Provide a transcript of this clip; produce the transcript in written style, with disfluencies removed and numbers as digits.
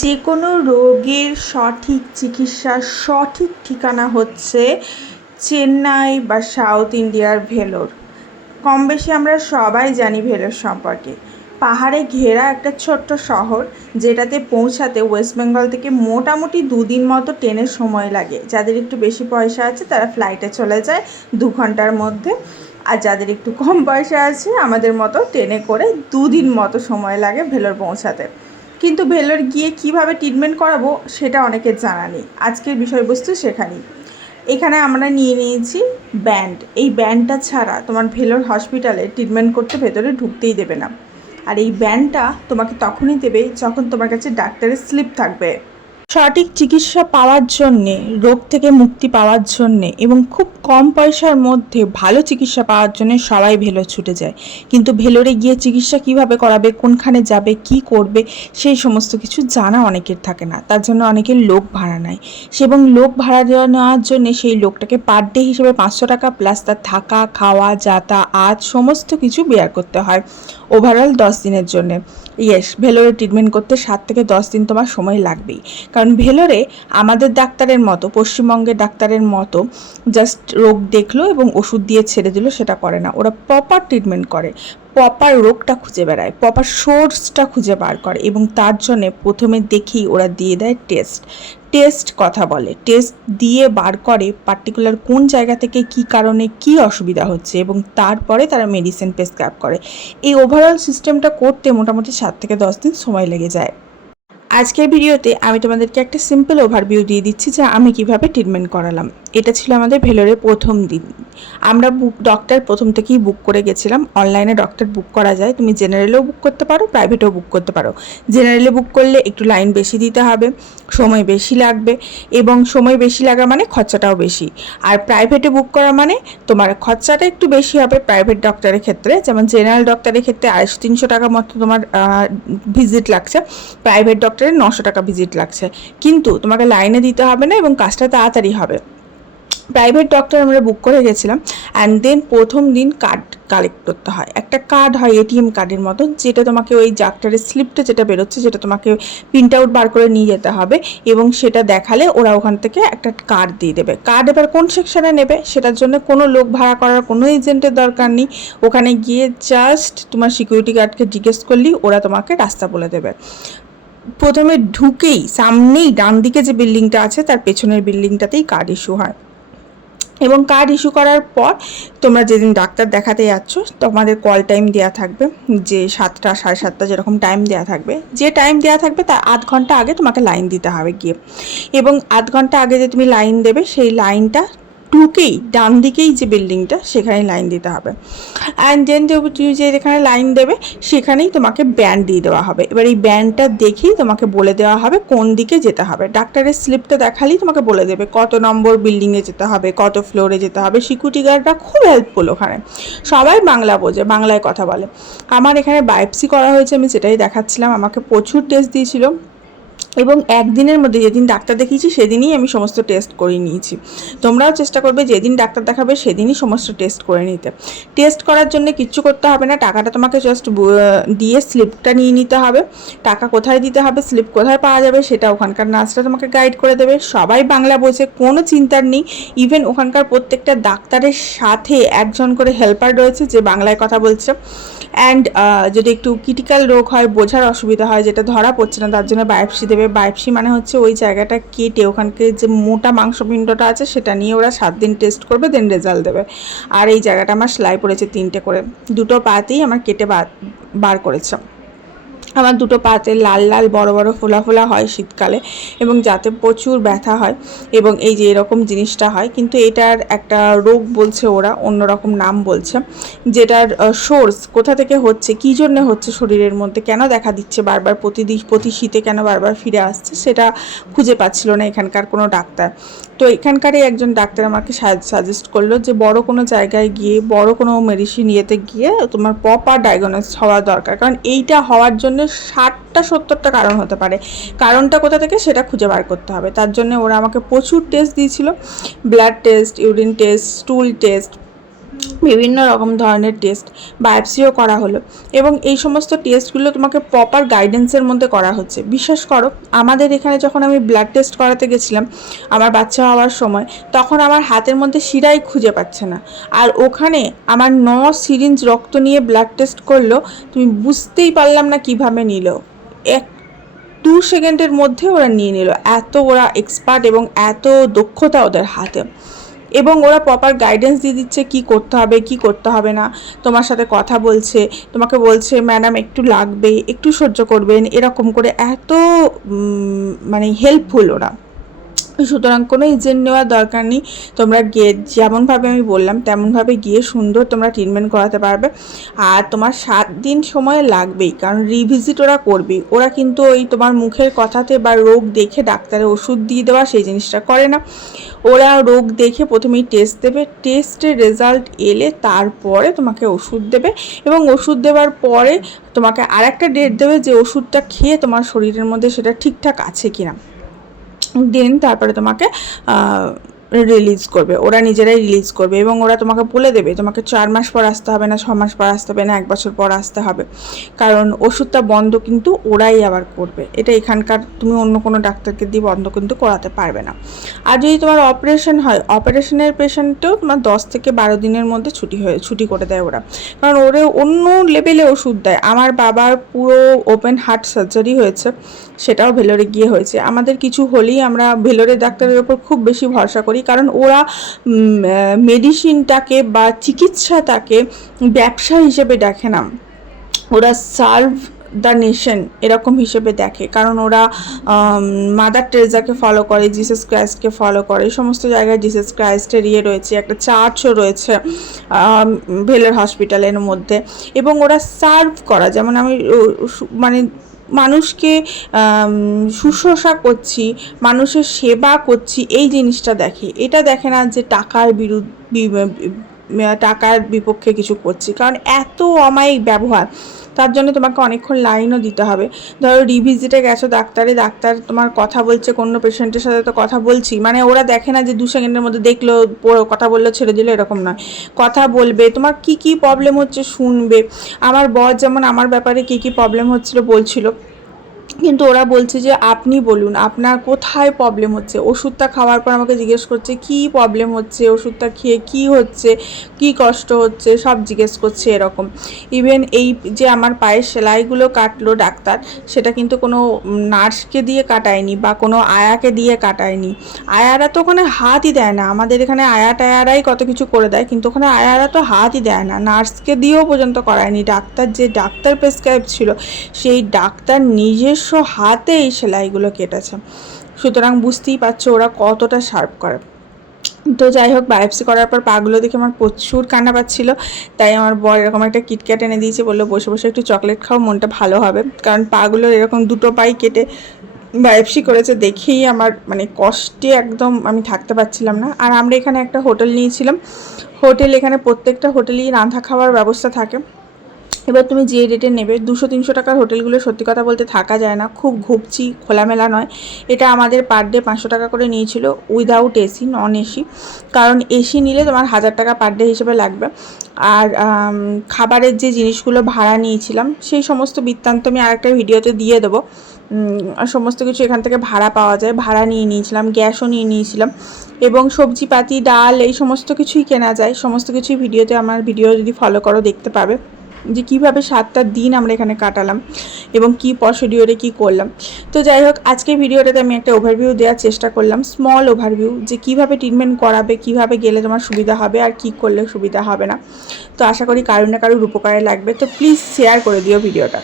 যে কোনো রোগের সঠিক চিকিৎসার সঠিক ঠিকানা হচ্ছে চেন্নাই বা সাউথ ইন্ডিয়ার ভেলোর। কম বেশি আমরা সবাই জানি ভেলোর সম্পর্কে। পাহাড়ে ঘেরা একটা ছোট্ট শহর, যেটাতে পৌঁছাতে ওয়েস্ট বেঙ্গল থেকে মোটামুটি 2 দিন মতো ট্রেনের সময় লাগে। যাদের একটু বেশি পয়সা আছে তারা ফ্লাইটে চলে যায় 2 ঘন্টার মধ্যে, আর যাদের একটু কম পয়সা আছে আমাদের মতো ট্রেনে করে 2 দিন মতো সময় লাগে ভেলোর পৌঁছাতে। কিন্তু ভেলোর গিয়ে কিভাবে ট্রিটমেন্ট করাবো সেটা অনেকের জানা নেই। আজকের বিষয়বস্তু সেখানেই। এখানে আমরা নিয়ে নিয়েছি ব্যান্ড। এই ব্যান্ডটা ছাড়া তোমার ভেলোর হসপিটালে ট্রিটমেন্ট করতে ভেতরে ঢুকতেই দেবে না। আর এই ব্যান্ডটা তোমাকে তখনই দেবে যখন তোমার কাছে ডাক্তারের স্লিপ থাকবে। সঠিক চিকিৎসা পাওয়ার জন্যে, রোগ থেকে মুক্তি পাওয়ার জন্যে এবং খুব কম পয়সার মধ্যে ভালো চিকিৎসা পাওয়ার জন্য সবাই ভেলোর ছুটে যায়। কিন্তু ভেলোরে গিয়ে চিকিৎসা কিভাবে করাবে, কোনখানে যাবে, কি করবে, সেই সমস্ত কিছু জানা অনেকের থাকে না। তার জন্য অনেকের লোক ভাড়া নেয়, এবং লোক ভাড়া নেওয়ার জন্যে সেই লোকটাকে পার ডে হিসেবে 500 টাকা প্লাস তার থাকা, খাওয়া, যাতায়াত সমস্ত কিছু বেয়ার করতে হয় ওভারঅল 10 দিনের জন্যে। ইয়েস, ভেলোরে ট্রিটমেন্ট করতে 7 থেকে 10 দিন তোমার সময় লাগবেই। কারণ ভেলোরে আমাদের ডাক্তারের মতো, পশ্চিমবঙ্গের ডাক্তারের মতো জাস্ট রোগ দেখলো এবং ওষুধ দিয়ে ছেড়ে দিল সেটা করে না। ওরা প্রপার ট্রিটমেন্ট করে, প্রপার রোগটা খুঁজে বেড়ায়, প্রপার সোর্সটা খুঁজে বার করে, এবং তার জন্যে প্রথমে দেখি ওরা দিয়ে দেয় টেস্ট কথা বলে, টেস্ট দিয়ে বার করে পার্টিকুলার কোন জায়গা থেকে কি কারণে কি অসুবিধা হচ্ছে, এবং তারপরে তারা মেডিসিন প্রেসক্রাইব করে। এই ওভারঅল সিস্টেমটা করতে মোটামুটি 7 থেকে 10 দিন সময় লেগে যায়। আজকের ভিডিওতে আমি তোমাদেরকে একটা সিম্পল ওভারভিউ দিয়ে দিচ্ছি যে আমি কিভাবে ট্রিটমেন্ট করালাম। এটা ছিল আমাদের ভেলোরের প্রথম দিন। আমরা ডক্টর প্রথম থেকেই বুক করে গেছিলাম। অনলাইনে ডক্টর বুক করা যায়, তুমি জেনারেলেও বুক করতে পারো, প্রাইভেটেও বুক করতে পারো। জেনারেলে বুক করলে একটু লাইন বেশি দিতে হবে, সময় বেশি লাগবে, এবং সময় বেশি লাগা মানে খরচাটাও বেশি। আর প্রাইভেটে বুক করা মানে তোমার খরচাটা একটু বেশি হবে প্রাইভেট ডক্টরের ক্ষেত্রে। যেমন জেনারেল ডক্টরের ক্ষেত্রে 250-300 টাকা মতো তোমার ভিজিট লাগছে, প্রাইভেট ডক্টরের 900 টাকা ভিজিট লাগছে। কিন্তু তোমাকে লাইনে দিতে হবে না এবং কাজটা তাড়াতাড়ি হবে। প্রাইভেট ডক্টর আমরা বুক করে গেছিলাম। অ্যান্ড দেন প্রথম দিন কার্ড কালেক্ট করতে হয়। একটা কার্ড হয় এটিএম কার্ডের মতো, যেটা তোমাকে ওই ডাক্তারের স্লিপটা যেটা বেরোচ্ছে সেটা তোমাকে প্রিন্ট আউট বার করে নিয়ে যেতে হবে, এবং সেটা দেখালে ওরা ওখান থেকে একটা কার্ড দিয়ে দেবে। কার্ড এবার কোন সেকশানে নেবে সেটার জন্য কোনো লোক ভাড়া করার কোনো এজেন্টের দরকার নেই। ওখানে গিয়ে জাস্ট তোমার সিকিউরিটি গার্ডকে জিজ্ঞেস করলেই ওরা তোমাকে রাস্তা বলে দেবে। প্রথমে ঢুকেই সামনেই ডান দিকে যে বিল্ডিংটা আছে তার পেছনের বিল্ডিংটাতেই কার্ড ইস্যু হয়, এবং কার্ড ইস্যু করার পর তোমরা যেদিন ডাক্তার দেখাতে যাচ্ছ তোমাদের কল টাইম দেওয়া থাকবে, যে 7টা 7:30 যেরকম টাইম দেওয়া থাকবে, যে টাইম দেওয়া থাকবে তার আধ ঘন্টা আগে তোমাকে লাইন দিতে হবে গিয়ে। এবং আধ ঘন্টা আগে যে তুমি লাইন দেবে সেই লাইনটা ঢুকেই ডান দিকেই যে বিল্ডিংটা সেখানে লাইন দিতে হবে। অ্যান্ড দেন তুমি যে যেখানে লাইন দেবে সেখানেই তোমাকে ব্যান্ড দিয়ে দেওয়া হবে। এবার এই ব্যান্ডটা দেখেই তোমাকে বলে দেওয়া হবে কোন দিকে যেতে হবে। ডাক্তারের স্লিপটা দেখালেই তোমাকে বলে দেবে কত নম্বর বিল্ডিংয়ে যেতে হবে, কত ফ্লোরে যেতে হবে। সিকিউরিটি গার্ডরা খুব হেল্পফুল ওখানে, সবাই বাংলা বোঝে, বাংলায় কথা বলে। আমার এখানে বায়োপসি করা হয়েছে, আমি সেটাই দেখাচ্ছিলাম। আমাকে প্রচুর টেস্ট দিয়েছিল, এবং একদিনের মধ্যে যেদিন ডাক্তার দেখিয়েছি সেদিনই আমি সমস্ত টেস্ট করে নিয়েছি। তোমরাও চেষ্টা করবে যেদিন ডাক্তার দেখাবে সেদিনই সমস্ত টেস্ট করে নিতে। টেস্ট করার জন্য কিচ্ছু করতে হবে না, টাকাটা তোমাকে জাস্ট দিয়ে স্লিপটা নিয়ে নিতে হবে। টাকা কোথায় দিতে হবে, স্লিপ কোথায় পাওয়া যাবে সেটা ওখানকার নার্সরা তোমাকে গাইড করে দেবে। সবাই বাংলা বোঝে, কোনো চিন্তার নেই। ইভেন ওখানকার প্রত্যেকটা ডাক্তারের সাথে একজন করে হেল্পার রয়েছে যে বাংলায় কথা বলছে। অ্যান্ড যদি একটু ক্রিটিক্যাল রোগ হয়, বোঝার অসুবিধা হয়, যেটা ধরা পড়ছে না, তার জন্য বায়োপসি দেবে। বায়োপসি মানে হচ্ছে ওই জায়গাটা কেটে ওখানকে যে মোটা মাংসপিণ্ডটা আছে সেটা নিয়ে ওরা 7 দিন টেস্ট করবে, দেন রেজাল্ট দেবে। আর এই জায়গাটা আমার সেলাই পড়েছে 3টে করে, 2টো পাতেই আমার কেটে বার করেছে। আমার 2টো পাতে লাল লাল বড় বড় ফোলা ফোলা হয় শীতকালে, এবং যাতে প্রচুর ব্যথা হয়, এবং এই যে এরকম জিনিসটা হয়। কিন্তু এটার একটা রোগ বলছে ওরা, অন্যরকম নাম বলছে, যেটার সোর্স কোথা থেকে হচ্ছে, কী জন্য হচ্ছে শরীরের মধ্যে, কেন দেখা দিচ্ছে বারবার, প্রতি শীতে কেন বারবার ফিরে আসছে, সেটা খুঁজে পাচ্ছিল না এখানকার কোনো ডাক্তার। তো এখানকারই একজন ডাক্তার আমাকে সাজেস্ট করলো যে বড় কোনো জায়গায় গিয়ে, বড় কোনো মেডিসিন ইয়েতে গিয়ে তোমার প্রপার ডায়াগনোস হওয়া দরকার। কারণ এইটা হওয়ার জন্য 60টা 70টা কারণ হতে পারে, কারণটা কোথা থেকে সেটা খুঁজে বার করতে হবে। তার জন্য ওরা আমাকে প্রচুর টেস্ট দিয়েছিল, blood test, urine test, স্টুল test, বিভিন্ন রকম ধরনের টেস্ট, বায়োপসিও করা হলো, এবং এই সমস্ত টেস্টগুলো তোমাকে প্রপার গাইডেন্সের মধ্যে করা হচ্ছে। বিশ্বাস করো, আমাদের এখানে যখন আমি ব্লাড টেস্ট করাতে গেছিলাম আমার বাচ্চা হওয়ার সময়, তখন আমার হাতের মধ্যে শিরাই খুঁজে পাচ্ছে না, আর ওখানে আমার 9 সিরিঞ্জ রক্ত নিয়ে ব্লাড টেস্ট করলো। তুমি বুঝতেই পারলাম না কিভাবে নিল, 1-2 সেকেন্ডের মধ্যে ওরা নিয়ে নিল। এত ওরা এক্সপার্ট এবং এত দক্ষতা ওদের হাতে, এবং ওরা প্রপার গাইডেন্স দিয়ে দিচ্ছে কী করতে হবে কী করতে হবে না। তোমার সাথে কথা বলছে, তোমাকে বলছে ম্যাডাম একটু লাগবে, একটু সহ্য করবেন, এরকম করে এত মানে হেল্পফুল ওরা। সুতরাং কোনো এজেন্ট নেওয়ার দরকার নেই, তোমরা গিয়ে যেমনভাবে আমি বললাম তেমনভাবে গিয়ে সুন্দর তোমরা ট্রিটমেন্ট করাতে পারবে। আর তোমার 7 দিন সময় লাগবেই, কারণ রিভিজিট ওরা করবেই। ওরা কিন্তু ওই তোমার মুখের কথাতে বা রোগ দেখে ডাক্তারের ওষুধ দিয়ে দেওয়া সেই জিনিসটা করে না। ওরা রোগ দেখে প্রথমেই টেস্ট দেবে, টেস্টের রেজাল্ট এলে তারপরে তোমাকে ওষুধ দেবে, এবং ওষুধ দেওয়ার পরে তোমাকে আরেকটা ডেট দেবে যে ওষুধটা খেয়ে তোমার শরীরের মধ্যে সেটা ঠিকঠাক আছে কিনা, দেন তারপরে তোমাকে রিলিজ করবে, ওরা নিজেরাই রিলিজ করবে। এবং ওরা তোমাকে বলে দেবে তোমাকে 4 মাস পর আসতে হবে না, 6 মাস পর আসতে হবে না, 1 বছর পর আসতে হবে, কারণ ওষুধটা বন্ধ কিন্তু ওরাই আবার করবে। এটা এখানকার তুমি অন্য কোনো ডাক্তারকে দিয়ে বন্ধ কিন্তু করাতে পারবে না। আর যদি তোমার অপারেশন হয়, অপারেশনের পেশেন্টও তোমার 10 থেকে 12 দিনের মধ্যে ছুটি করে দেয় ওরা, কারণ ওরা অন্য লেভেলে ওষুধ দেয়। আমার বাবার পুরো ওপেন হার্ট সার্জারি হয়েছে, সেটাও ভেলোরে গিয়ে হয়েছে। আমাদের কিছু হলেই আমরা ভেলোরের ডাক্তারের ওপর খুব বেশি ভরসা করি, কারণ ওরা মেডিসিনটাকে বা চিকিৎসাটাকে ব্যবসা হিসেবে দেখে না, ওরা সার্ভ দ্য নেশন এরকম হিসেবে দেখে। কারণ ওরা মাদার টেরেজাকে ফলো করে, জিসাস ক্রাইস্টকে ফলো করে, সমস্ত জায়গায় জিসাস ক্রাইস্টের রয়েছে, একটা চার্চও রয়েছে ভেলোর হসপিটালের মধ্যে। এবং ওরা সার্ভ করা, যেমন আমি মানে মানুষকে শুশ্রূষা করছি, মানুষের সেবা করছি, এই জিনিসটা দেখে। এটা দেখে না যে টাকার বিপক্ষে কিছু করছি, কারণ এত অমায়িক ব্যবহার, তার জন্য তোমাকে অনেকক্ষণ লাইনও দিতে হবে। ধরো রিভিজিটে গেছো ডাক্তার তোমার কথা বলছে, কোনো পেশেন্টের সাথে তো কথা বলছি, মানে ওরা দেখে না যে 2 সেকেন্ডের মধ্যে দেখলো, কথা বললো, ছেড়ে দিল, এরকম নয়। কথা বলবে, তোমার কি কি প্রবলেম হচ্ছে শুনবে। আমার বর যেমন আমার ব্যাপারে কি কি প্রবলেম হচ্ছিল বলছিল, কিন্তু ওরা বলছে যে আপনি বলুন আপনার কোথায় প্রবলেম হচ্ছে। ওষুধটা খাওয়ার পর আমাকে জিজ্ঞেস করছে কী প্রবলেম হচ্ছে, ওষুধটা খেয়ে কী হচ্ছে, কী কষ্ট হচ্ছে, সব জিজ্ঞেস করছে এরকম। ইভেন এই যে আমার পায়ের সেলাইগুলো কাটলো ডাক্তার, সেটা কিন্তু কোনো নার্সকে দিয়ে কাটায়নি বা কোনো আয়াকে দিয়ে কাটায়নি। আয়ারা তো ওখানে হাতই দেয় না, আমাদের এখানে টায়ারাই কত কিছু করে দেয়, কিন্তু ওখানে আয়ারা তো হাতই দেয় না, নার্সকে দিয়েও পর্যন্ত করায়নি। ডাক্তার প্রেসক্রাইব ছিল, সেই ডাক্তার নিজস্ব হাতে এই সেলাইগুলো কেটেছে। সুতরাং বুঝতেই পারছো ওরা কতটা শার্প করে। তো যাই হোক, বায়োপসি করার পর পাগুলো দেখে আমার প্রচুর কান্না পাচ্ছিল, তাই আমার বর এরকম একটা কিটক্যাট এনে দিয়েছে, বললো বসে বসে একটু চকলেট খাও, মনটা ভালো হবে। কারণ পাগুলোর এরকম 2টো পাই কেটে বায়োপসি করেছে দেখেই আমার মানে কষ্টে একদম আমি থাকতে পারছিলাম না। আর আমরা এখানে একটা হোটেল নিয়েছিলাম, এখানে প্রত্যেকটা হোটেলেই রান্না খাওয়ার ব্যবস্থা থাকে। এবার তুমি যে রেটে নেবে, 200-300 টাকার হোটেলগুলো সত্যি কথা বলতে থাকা যায় না, খুব ঘুপচি, খোলামেলা নয়। এটা আমাদের পার ডে 500 টাকা করে নিয়েছিল, উইদাউট এসি, নন এসি। কারণ এসি নিলে তোমার 1000 টাকা পার ডে হিসেবে লাগবে। আর খাবারের যে জিনিসগুলো ভাড়া নিয়েছিলাম সেই সমস্ত বৃত্তান্ত আমি আরেকটা ভিডিওতে দিয়ে দেবো। সমস্ত কিছু এখান থেকে ভাড়া পাওয়া যায়, ভাড়া নিয়ে নিয়েছিলাম, গ্যাসও নিয়ে নিয়েছিলাম, এবং সবজিপাতি, ডাল, এই সমস্ত কিছুই কেনা যায়। সমস্ত কিছুই ভিডিওতে, আমার ভিডিও যদি ফলো করো দেখতে পাবে যে কীভাবে 7টা দিন আমরা এখানে কাটালাম এবং কী প্রসিডিওরে কী করলাম। তো যাই হোক, আজকে ভিডিওটাতে আমি একটা ওভারভিউ দেওয়ার চেষ্টা করলাম, স্মল ওভারভিউ, যে কীভাবে ট্রিটমেন্ট করাবে, কীভাবে গেলে তোমার সুবিধা হবে আর কী করলে সুবিধা হবে না। তো আশা করি কারোর না কারোর উপকারে লাগবে। তো প্লিজ শেয়ার করে দিও ভিডিওটা।